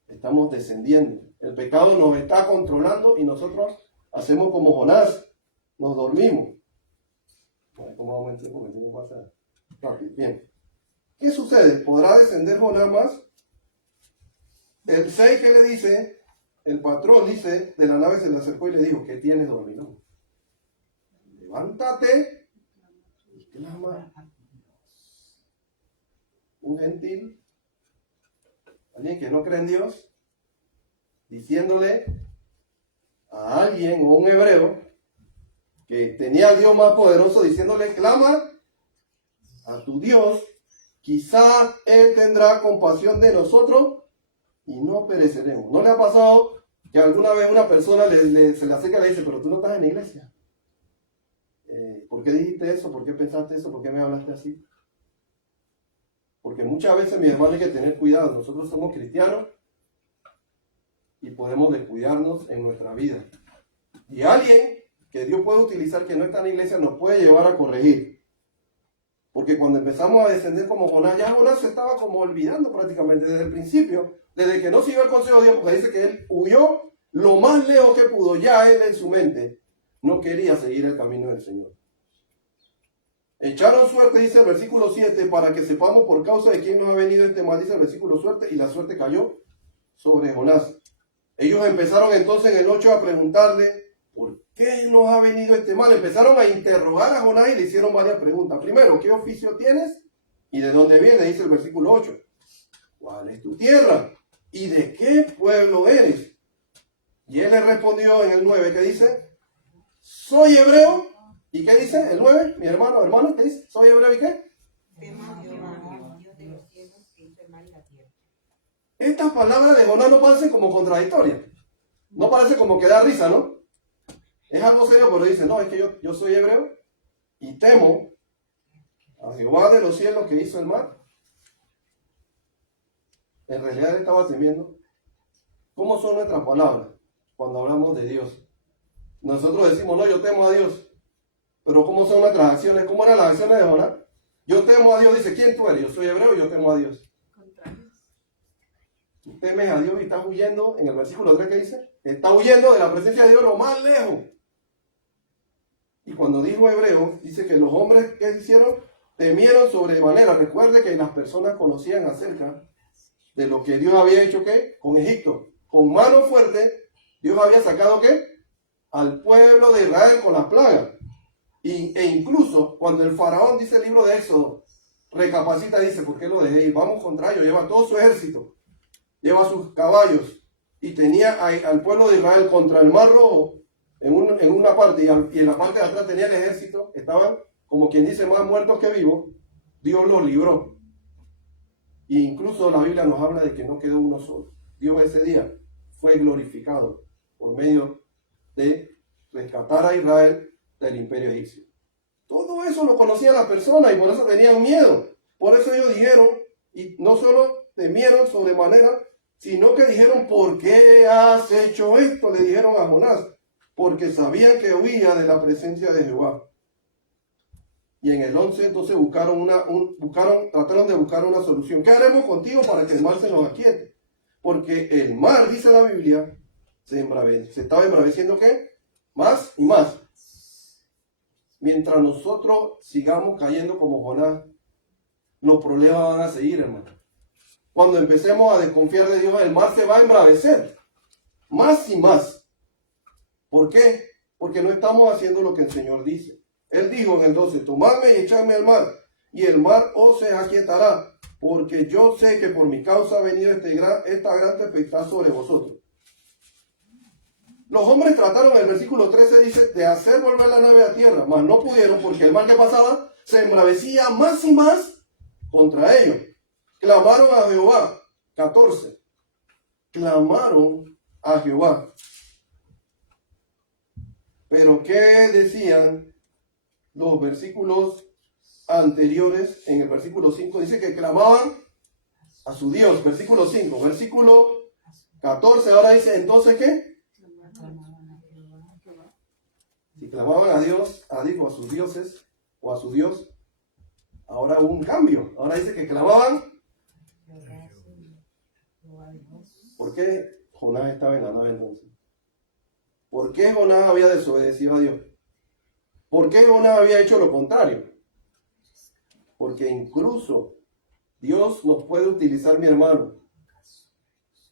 Estamos descendiendo. El pecado nos está controlando y nosotros hacemos como Jonás, nos dormimos. ¿Cómo vamos a entrar? Porque tengo que pasar rápido. Bien. ¿Qué sucede? ¿Podrá descender Jonás más? El 6, ¿qué le dice? El patrón dice, de la nave se le acercó y le dijo, ¿qué tienes, dormilón? Levántate y clama. Un gentil, alguien que no cree en Dios, diciéndole a alguien o un hebreo que tenía al Dios más poderoso, diciéndole, clama a tu Dios, quizá Él tendrá compasión de nosotros y no pereceremos. ¿No le ha pasado que alguna vez una persona se le acerca y le dice, pero tú no estás en la iglesia? ¿Por qué dijiste eso? ¿Por qué pensaste eso? ¿Por qué me hablaste así? Porque muchas veces, mi hermano, hay que tener cuidado. Nosotros somos cristianos y podemos descuidarnos en nuestra vida. Y alguien que Dios puede utilizar que no está en la iglesia nos puede llevar a corregir. Porque cuando empezamos a descender como Jonás, ya Jonás se estaba como olvidando prácticamente desde el principio, desde que no siguió el consejo de Dios, porque dice que él huyó lo más lejos que pudo. Ya él en su mente no quería seguir el camino del Señor. Echaron suerte, dice el versículo 7, para que sepamos por causa de quién nos ha venido este mal, dice el versículo suerte, y la suerte cayó sobre Jonás. Ellos empezaron entonces en el 8 a preguntarle, ¿por qué nos ha venido este mal? Empezaron a interrogar a Jonás y le hicieron varias preguntas. Primero, ¿qué oficio tienes? ¿Y de dónde viene? Dice el versículo 8. ¿Cuál es tu tierra? ¿Y de qué pueblo eres? Y él le respondió en el 9, ¿qué dice? Soy hebreo. ¿Y qué dice el 9? Mi hermano, ¿qué dice? ¿Soy hebreo y qué? Estas palabras de Jonás no parecen como contradictorias. No parece como que da risa, ¿no? Es algo serio, pero dice, no, es que yo soy hebreo y temo a Jehová de los cielos que hizo el mar. En realidad él estaba temiendo. ¿Cómo son nuestras palabras cuando hablamos de Dios? Nosotros decimos, no, yo temo a Dios. Pero ¿cómo son nuestras acciones? ¿Cómo eran las acciones de Jonás? Yo temo a Dios, dice, ¿quién tú eres? Yo soy hebreo y yo temo a Dios. Tú temes a Dios y estás huyendo, en el versículo 3 que dice, está huyendo de la presencia de Dios lo más lejos. Y cuando dijo hebreo, dice que los hombres que hicieron temieron sobremanera. Recuerde que las personas conocían acerca de lo que Dios había hecho, ¿qué? Con Egipto. Con mano fuerte, Dios había sacado, ¿qué? Al pueblo de Israel con las plagas. E incluso cuando el faraón, dice el libro de Éxodo, recapacita, dice, ¿por qué lo dejé ir? Vamos contra ellos, lleva todo su ejército, lleva sus caballos, y tenía al pueblo de Israel contra el Mar Rojo en una parte, y en la parte de atrás tenía el ejército, estaban, como quien dice, más muertos que vivos. Dios los libró. E incluso la Biblia nos habla de que no quedó uno solo. Dios ese día fue glorificado por medio de rescatar a Israel del imperio egipcio. Todo eso lo conocían las personas y por eso tenían miedo. Por eso ellos dijeron, y no solo temieron sobremanera, sino que dijeron, ¿por qué has hecho esto? Le dijeron a Jonás, porque sabían que huía de la presencia de Jehová. Y en el 11 entonces trataron de buscar una solución. ¿Qué haremos contigo para que el mar se nos aquiete? Porque el mar, dice la Biblia, se estaba embraveciendo, ¿qué? Más y más. Mientras nosotros sigamos cayendo como Jonás, los problemas van a seguir, hermano. Cuando empecemos a desconfiar de Dios, el mar se va a embravecer. Más y más. ¿Por qué? Porque no estamos haciendo lo que el Señor dice. Él dijo en el 12, tomadme y echadme al mar, y el mar os se aquietará, porque yo sé que por mi causa ha venido esta gran tempestad sobre vosotros. Los hombres trataron, en el versículo 13 dice, de hacer volver la nave a tierra, mas no pudieron porque el mar que pasaba se embravecía más y más contra ellos. Clamaron a Jehová. 14. Clamaron a Jehová. Pero ¿qué decían los versículos anteriores? En el versículo 5 dice que clamaban a su Dios. Versículo 5. Versículo 14 ahora dice, entonces ¿qué? Si clamaban a Dios, a sus dioses o a su Dios, ahora hubo un cambio. Ahora dice que clamaban. ¿Por qué Jonás estaba en la nave entonces? ¿Por qué Jonás había desobedecido a Dios? ¿Por qué Jonás había hecho lo contrario? Porque incluso Dios nos puede utilizar, mi hermano,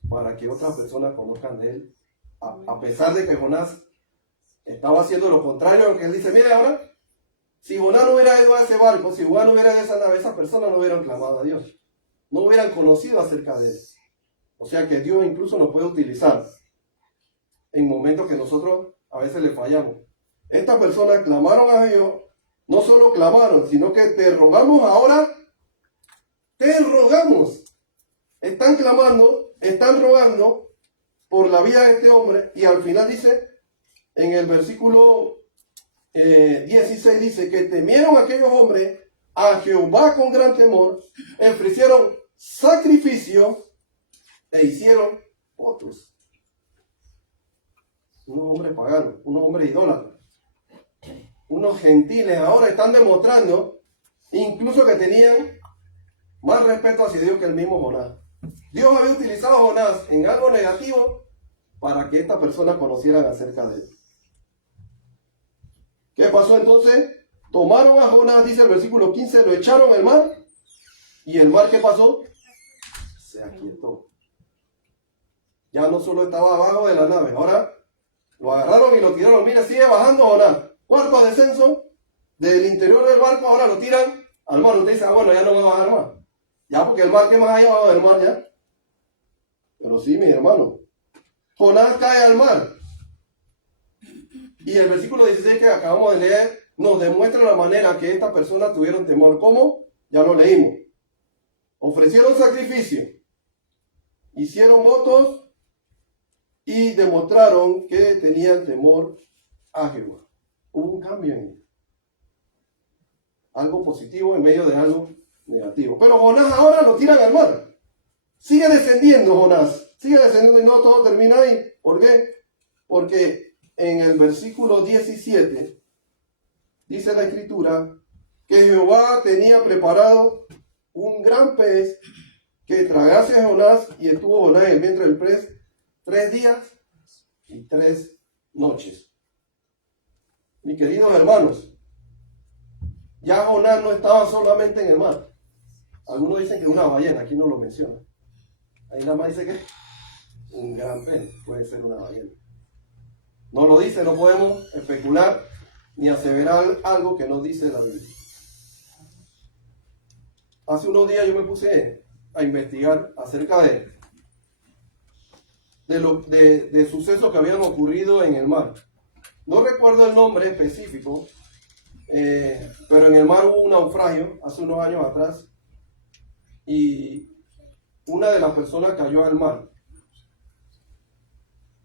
para que otras personas conozcan de Él. A pesar de que Jonás estaba haciendo lo contrario a lo que Él dice. Mire ahora, si Jonás no hubiera ido a ese barco, si Jonás no hubiera ido a esa nave, esas personas no hubieran clamado a Dios. No hubieran conocido acerca de Él. O sea que Dios incluso nos puede utilizar en momentos que nosotros a veces le fallamos. Estas personas clamaron a Dios, no solo clamaron, sino que te rogamos ahora, te rogamos. Están clamando, están rogando por la vida de este hombre, y al final dice, en el versículo 16 dice que temieron aquellos hombres a Jehová con gran temor, ofrecieron sacrificio e hicieron votos. Unos hombres paganos, unos hombres idólatras, unos gentiles ahora están demostrando incluso que tenían más respeto hacia Dios que el mismo Jonás. Dios había utilizado a Jonás en algo negativo para que estas personas conocieran acerca de él. ¿Qué pasó entonces? Tomaron a Jonás, dice el versículo 15, lo echaron al mar. ¿Y el mar qué pasó? Se aquietó. Ya no solo estaba abajo de la nave, ahora lo agarraron y lo tiraron. Mira, sigue bajando Jonás. Cuarto descenso, del interior del barco, ahora lo tiran al mar. Usted dice, bueno, ya no va a bajar más. Ya, porque el mar, ¿qué más hay abajo del mar ya? Pero sí, mi hermano. Jonás cae al mar. Y el versículo 16 que acabamos de leer nos demuestra la manera que estas personas tuvieron temor. ¿Cómo? Ya lo leímos. Ofrecieron sacrificio, hicieron votos y demostraron que tenían temor a Jehová. Hubo un cambio en ellos. Algo positivo en medio de algo negativo. Pero Jonás ahora lo tiran al mar. Sigue descendiendo Jonás. Sigue descendiendo y no todo termina ahí. ¿Por qué? Porque en el versículo 17 dice la escritura que Jehová tenía preparado un gran pez que tragase a Jonás, y estuvo Jonás en el vientre del pez 3 días y 3 noches. Mis queridos hermanos, ya Jonás no estaba solamente en el mar. Algunos dicen que una ballena, aquí no lo menciona. Ahí nada más dice que un gran pez puede ser una ballena. No lo dice, no podemos especular ni aseverar algo que no dice la Biblia. Hace unos días yo me puse a investigar acerca de sucesos que habían ocurrido en el mar. No recuerdo el nombre específico, pero en el mar hubo un naufragio hace unos años atrás y una de las personas cayó al mar.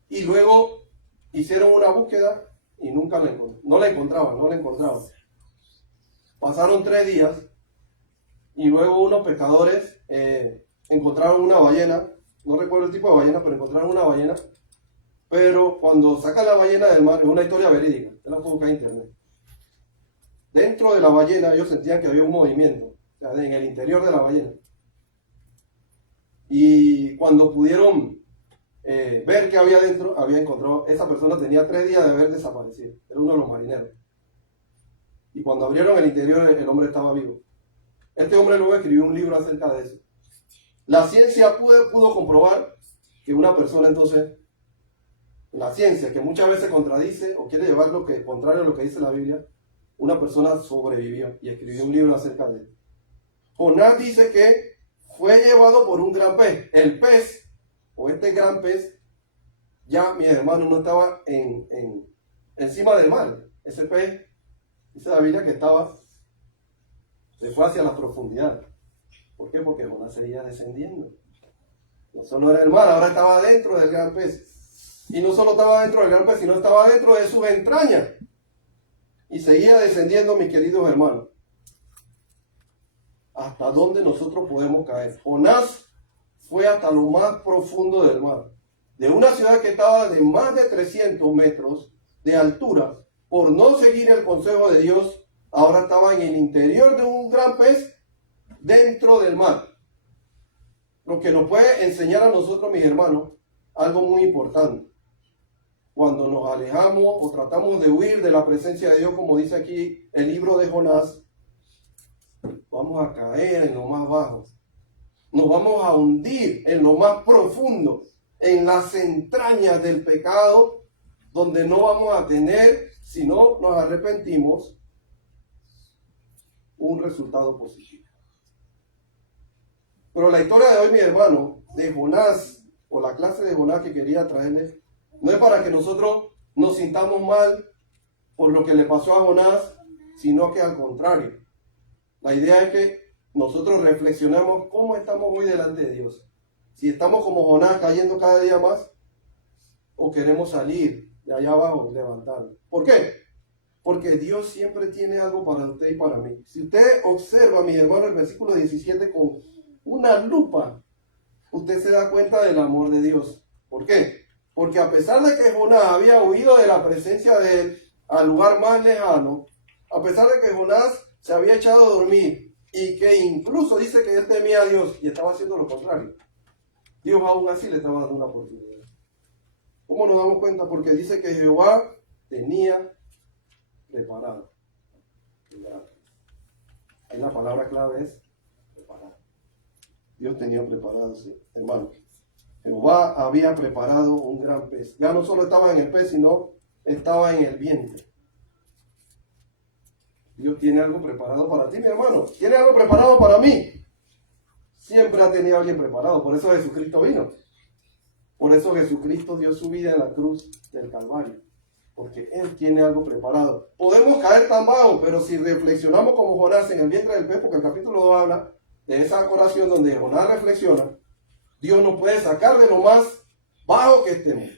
Y luego hicieron una búsqueda y nunca no la encontraban. Pasaron 3 días y luego unos pescadores encontraron una ballena. No recuerdo el tipo de ballena, pero encontraron una ballena. Pero cuando sacan la ballena del mar, es una historia verídica, te la puedo buscar en internet. Dentro de la ballena ellos sentían que había un movimiento, o sea, en el interior de la ballena. Y cuando pudieron ver qué había dentro, había encontrado, esa persona tenía 3 días de haber desaparecido, era uno de los marineros. Y cuando abrieron el interior, el hombre estaba vivo. Este hombre luego escribió un libro acerca de eso. La ciencia pudo comprobar que una persona entonces, la ciencia que muchas veces contradice o quiere llevar lo que contrario a lo que dice la Biblia, una persona sobrevivió y escribió un libro acerca de él. Jonás dice que fue llevado por un gran pez. El pez, o este gran pez, ya mi hermano no estaba encima del mar. Ese pez, dice la Biblia que se fue hacia la profundidad. ¿Por qué? Porque Jonás seguía descendiendo. No solo era el mar, ahora estaba dentro del gran pez. Y no solo estaba dentro del gran pez, sino estaba dentro de sus entrañas. Y seguía descendiendo, mis queridos hermanos. ¿Hasta dónde nosotros podemos caer? Jonás fue hasta lo más profundo del mar. De una ciudad que estaba de más de 300 metros de altura, por no seguir el consejo de Dios, ahora estaba en el interior de un gran pez dentro del mar. Lo que nos puede enseñar a nosotros, mis hermanos, algo muy importante. Cuando nos alejamos o tratamos de huir de la presencia de Dios, como dice aquí el libro de Jonás, vamos a caer en lo más bajo. Nos vamos a hundir en lo más profundo, en las entrañas del pecado, donde no vamos a tener, si no nos arrepentimos, un resultado positivo. Pero la historia de hoy, mi hermano, de Jonás, o la clase de Jonás que quería traerles, no es para que nosotros nos sintamos mal por lo que le pasó a Jonás, sino que al contrario. La idea es que nosotros reflexionemos cómo estamos hoy delante de Dios. Si estamos como Jonás cayendo cada día más, o queremos salir de allá abajo y levantarnos. ¿Por qué? porque Dios siempre tiene algo para usted y para mí. Si usted observa, mi hermano, el versículo 17 con una lupa, usted se da cuenta del amor de Dios. ¿Por qué? Porque a pesar de que Jonás había huido de la presencia de él al lugar más lejano, a pesar de que Jonás se había echado a dormir y que incluso dice que él temía a Dios y estaba haciendo lo contrario, Dios aún así le estaba dando una oportunidad. ¿Cómo nos damos cuenta? Porque dice que Jehová tenía preparado. Ahí la palabra clave es preparado. Dios tenía preparado, sí, hermano. Jehová había preparado un gran pez. Ya no solo estaba en el pez, sino estaba en el vientre. Dios tiene algo preparado para ti, mi hermano. Tiene algo preparado para mí. Siempre ha tenido alguien preparado. Por eso Jesucristo vino. Por eso Jesucristo dio su vida en la cruz del Calvario. Porque Él tiene algo preparado. Podemos caer tan bajo, pero si reflexionamos como Jonás en el vientre del pez, porque el capítulo 2 habla de esa oración donde Jonás reflexiona, Dios nos puede sacar de lo más bajo que estemos,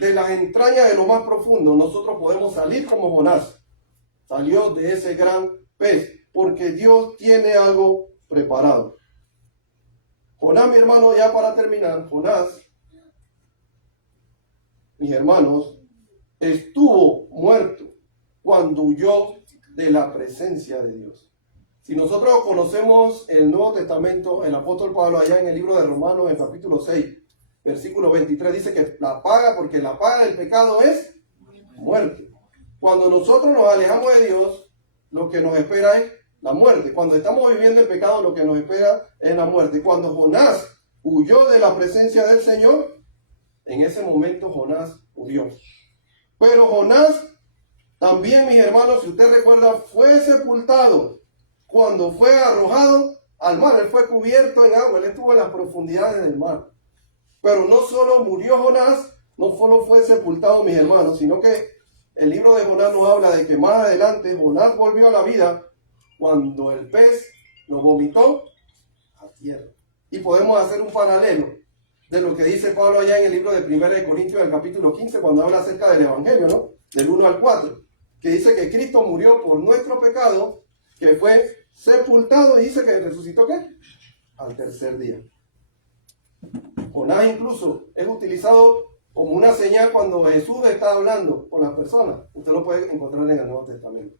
de las entrañas de lo más profundo. Nosotros podemos salir como Jonás. Salió de ese gran pez, porque Dios tiene algo preparado. Jonás, mi hermano, ya para terminar, Jonás, mis hermanos, estuvo muerto cuando huyó de la presencia de Dios. Si nosotros conocemos el Nuevo Testamento, el apóstol Pablo allá en el libro de Romanos, en capítulo 6, versículo 23, dice que porque la paga del pecado es muerte. Cuando nosotros nos alejamos de Dios, lo que nos espera es la muerte. Cuando estamos viviendo el pecado, lo que nos espera es la muerte. Cuando Jonás huyó de la presencia del Señor, en ese momento Jonás murió. Pero Jonás también, mis hermanos, si usted recuerda, fue sepultado cuando fue arrojado al mar. Él fue cubierto en agua, él estuvo en las profundidades del mar. Pero no solo murió Jonás, no solo fue sepultado, mis hermanos, sino que el libro de Jonás nos habla de que más adelante Jonás volvió a la vida cuando el pez lo vomitó a tierra. Y podemos hacer un paralelo de lo que dice Pablo allá en el libro de 1 Corintios, del capítulo 15, cuando habla acerca del Evangelio, ¿no? Del 1 al 4, que dice que Cristo murió por nuestro pecado, que fue sepultado, y dice que resucitó, ¿qué? Al tercer día. Jonás incluso es utilizado como una señal cuando Jesús está hablando con las personas. Usted lo puede encontrar en el Nuevo Testamento.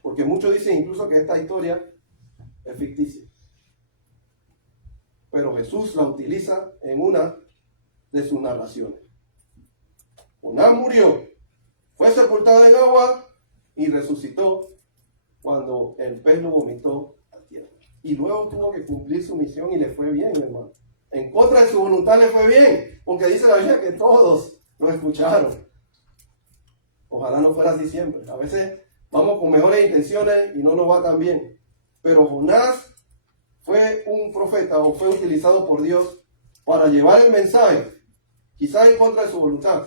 Porque muchos dicen incluso que esta historia es ficticia. Pero Jesús la utiliza en una de sus narraciones. Jonás murió, fue sepultado en agua y resucitó cuando el pez lo vomitó a tierra. Y luego tuvo que cumplir su misión y le fue bien, hermano. En contra de su voluntad le fue bien, porque dice la Biblia que todos lo escucharon. Ojalá no fuera así siempre. A veces vamos con mejores intenciones y no nos va tan bien. Pero Jonás fue un profeta o fue utilizado por Dios para llevar el mensaje, quizás en contra de su voluntad.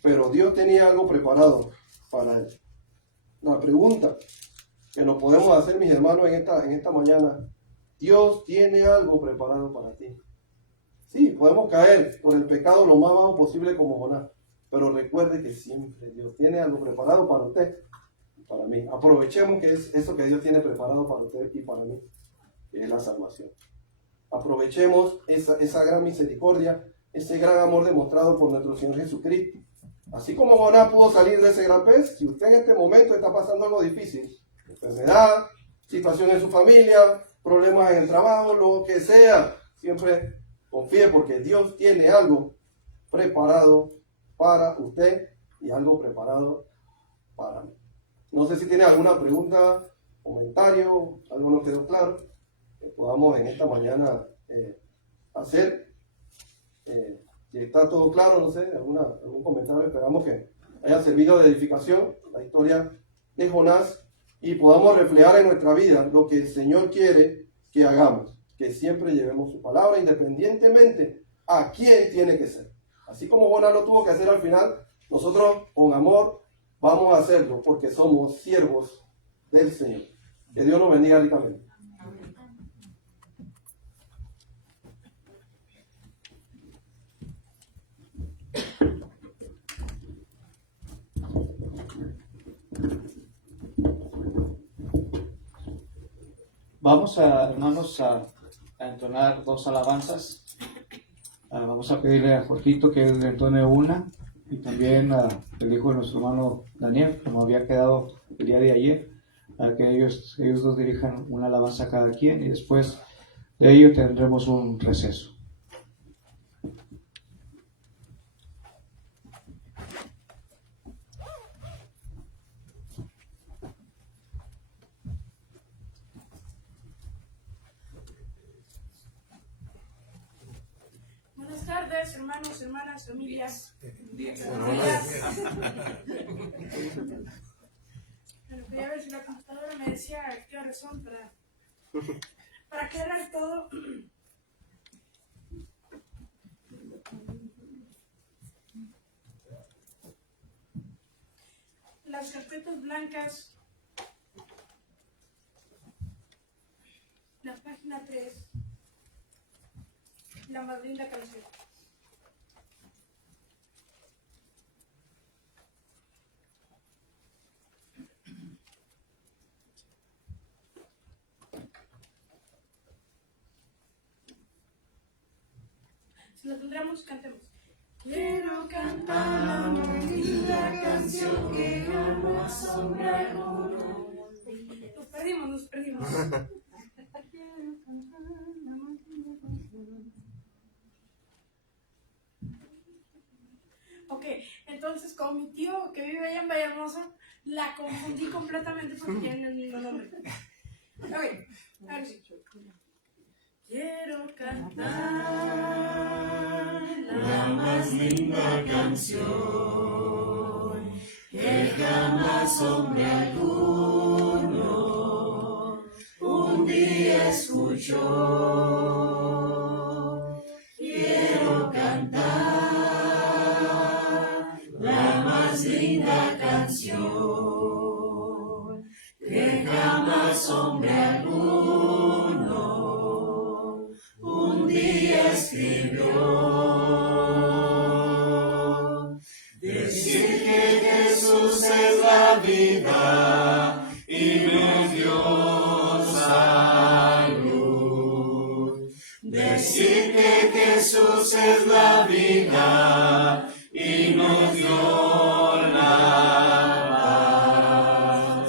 Pero Dios tenía algo preparado para él. La pregunta que nos podemos hacer, mis hermanos, en esta mañana: Dios tiene algo preparado para ti. Sí, podemos caer por el pecado lo más bajo posible como Jonás, pero recuerde que siempre Dios tiene algo preparado para usted y para mí. Aprovechemos que es eso que Dios tiene preparado para usted y para mí, que es la salvación. Aprovechemos esa gran misericordia, ese gran amor demostrado por nuestro Señor Jesucristo. Así como Jonás pudo salir de ese gran pez, si usted en este momento está pasando algo difícil, enfermedad, situación en su familia, problemas en el trabajo, lo que sea, siempre confíe, porque Dios tiene algo preparado para usted y algo preparado para mí. No sé si tiene alguna pregunta, comentario, algo no quedó claro, que podamos en esta mañana hacer. Si está todo claro, no sé, algún comentario, esperamos que haya servido de edificación la historia de Jonás y podamos reflejar en nuestra vida lo que el Señor quiere que hagamos, que siempre llevemos su palabra independientemente a quién tiene que ser. Así como Jonás lo tuvo que hacer al final, nosotros con amor vamos a hacerlo porque somos siervos del Señor. Que Dios nos bendiga ricamente. Vamos a, hermanos, a entonar 2 alabanzas. Vamos a pedirle a Jorgito que él entone una, y también el hijo de nuestro hermano Daniel, como había quedado el día de ayer, a que ellos dos dirijan una alabanza cada quien, y después de ello tendremos un receso. Buenas tardes, hermanos, hermanas, familias. Bueno, quería ver si la computadora me decía qué horas son para aclarar todo. Las carpetas blancas, la página 3, la más linda canción. Si la tendremos, cantemos. Quiero cantar la muy linda canción que ama asombra el mundo. Nos perdimos. Ok, entonces con mi tío que vive allá en Villahermosa, la confundí completamente porque tienen el mismo nombre. Ok, a ver si. Quiero cantar la más linda canción que jamás hombre alguno un día escuchó. Quiero cantar la más linda canción que jamás hombre alguno un día escribió. Decir que Jesús es la vida y nos dio salud. Decir que Jesús es la vida y nos dio la paz.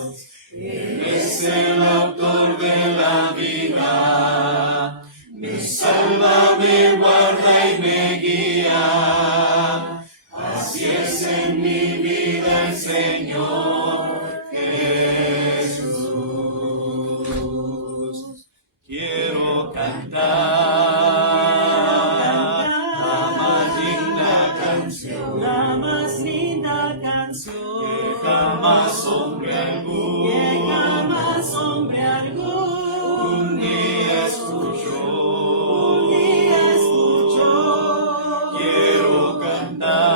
Él es el autor de la vida. Me salva, me guarda y me guía. Así es en mi vida el Señor Jesús. Quiero cantar la más linda canción, la más linda canción que jamás hombre alguno un día escuchó. Quiero cantar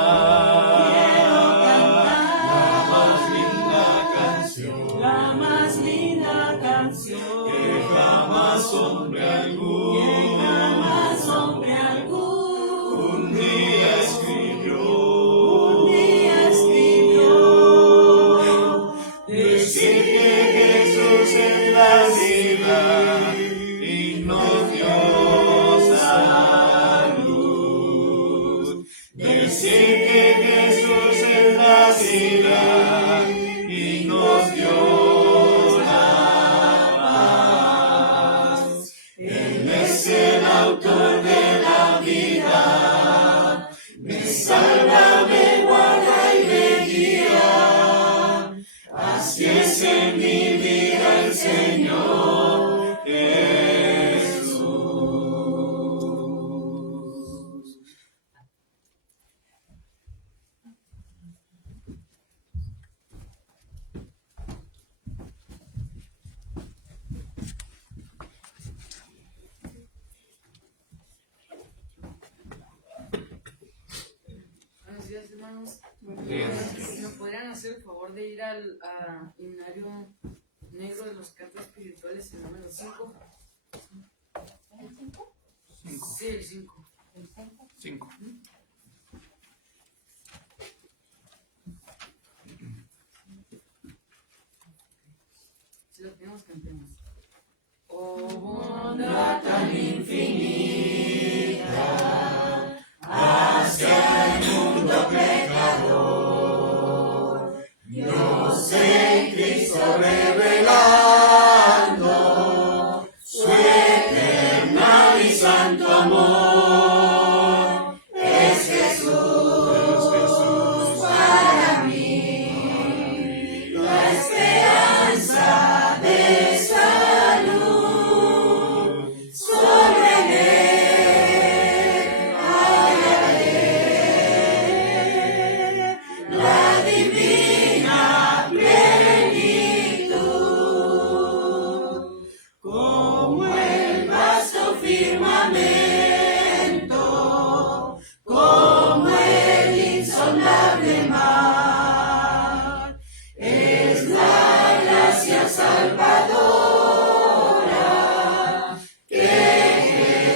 la más linda canción que jamás hombre alguno un día escribió. Decir que Jesús es la vida y nos dio salud. Decir que Jesús es la vida y nos dio la paz. Él es el autor de la vida. Me salva, me guarda y me guía. Así es en mi vida el Señor Jesús. Buenos días, hermanos. días. Si me podrían hacer el favor de ir al himnario negro de los cantos espirituales, el número 5. ¿El 5? Sí, el 5. ¿El 5? Si lo tenemos, cantemos. Oh. bondad tan infinita hacia el mundo pecador. Dios en Cristo revelando su eterno y santo amor. Es Jesús para mí, la esperanza de salud. Solo en Él hallaré la divina plenitud. Como el vasto firmamento, como el insondable mar, es la gracia salvadora que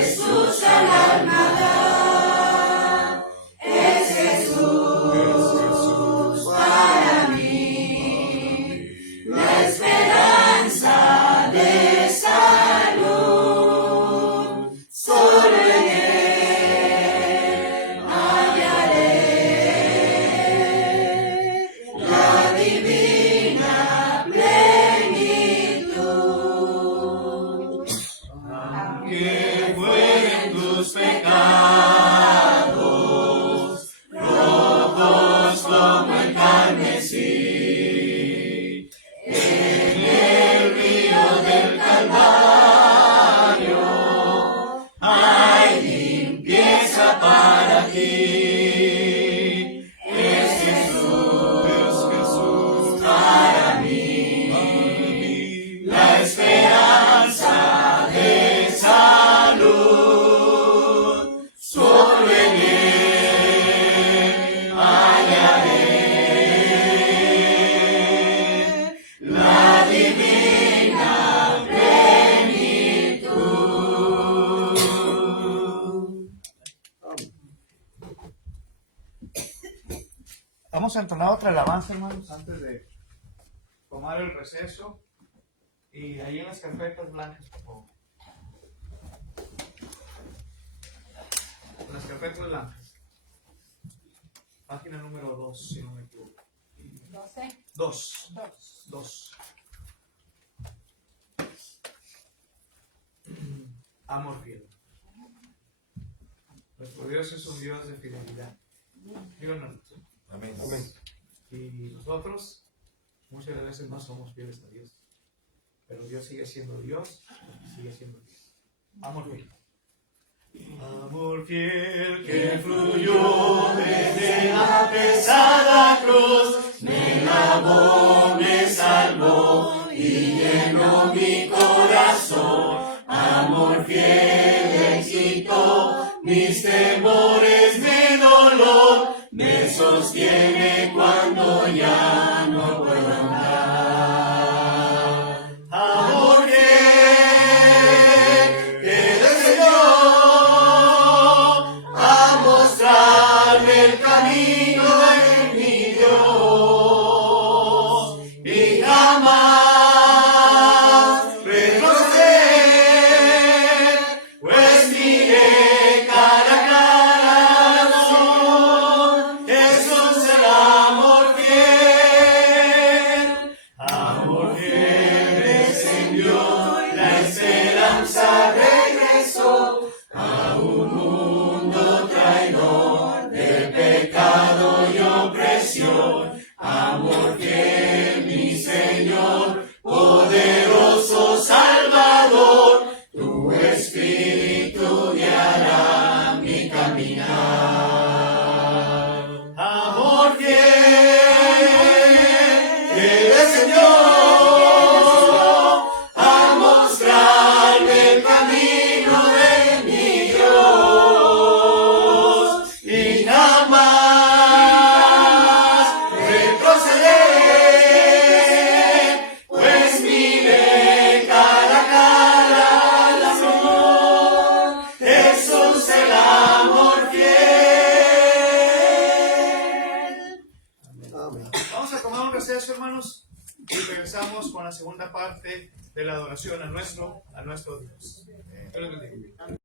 Jesús al alma da. Es Jesús para mí, la esperanza de salud. Solo en Él hallaré la divina plenitud. Aunque fueren tus pecados rojos como el carmesí, en el río del Calvario hay limpieza para ti. Es Jesús para mí, la esperanza de salud. Solo en Él hallaré la divina plenitud. Vamos a entonar otra alabanza, hermanos, antes de tomar el receso. Y ahí en las carpetas blancas, por favor. En las carpetas blancas. Página número 2, si no me equivoco. 2. Amor fiel. Nuestro Dios es un Dios de fidelidad. Díganos. Amén. Y nosotros muchas veces no somos fieles a Dios. Pero Dios sigue siendo Dios y sigue siendo Dios. Amor fiel. Amor fiel que fluyó desde la pesada cruz, me lavó, me salvó y llenó mi corazón. Amor fiel excitó mis temores de dolor, me sostiene cuando ya no puedo andar. Amor fiel que descendió a mostrarme el camino de mi Dios y jamás retroceder, pues miré cara a cara al sol. Jesús el amor fiel. con la segunda parte de la adoración a nuestro Dios. Dios les bendiga.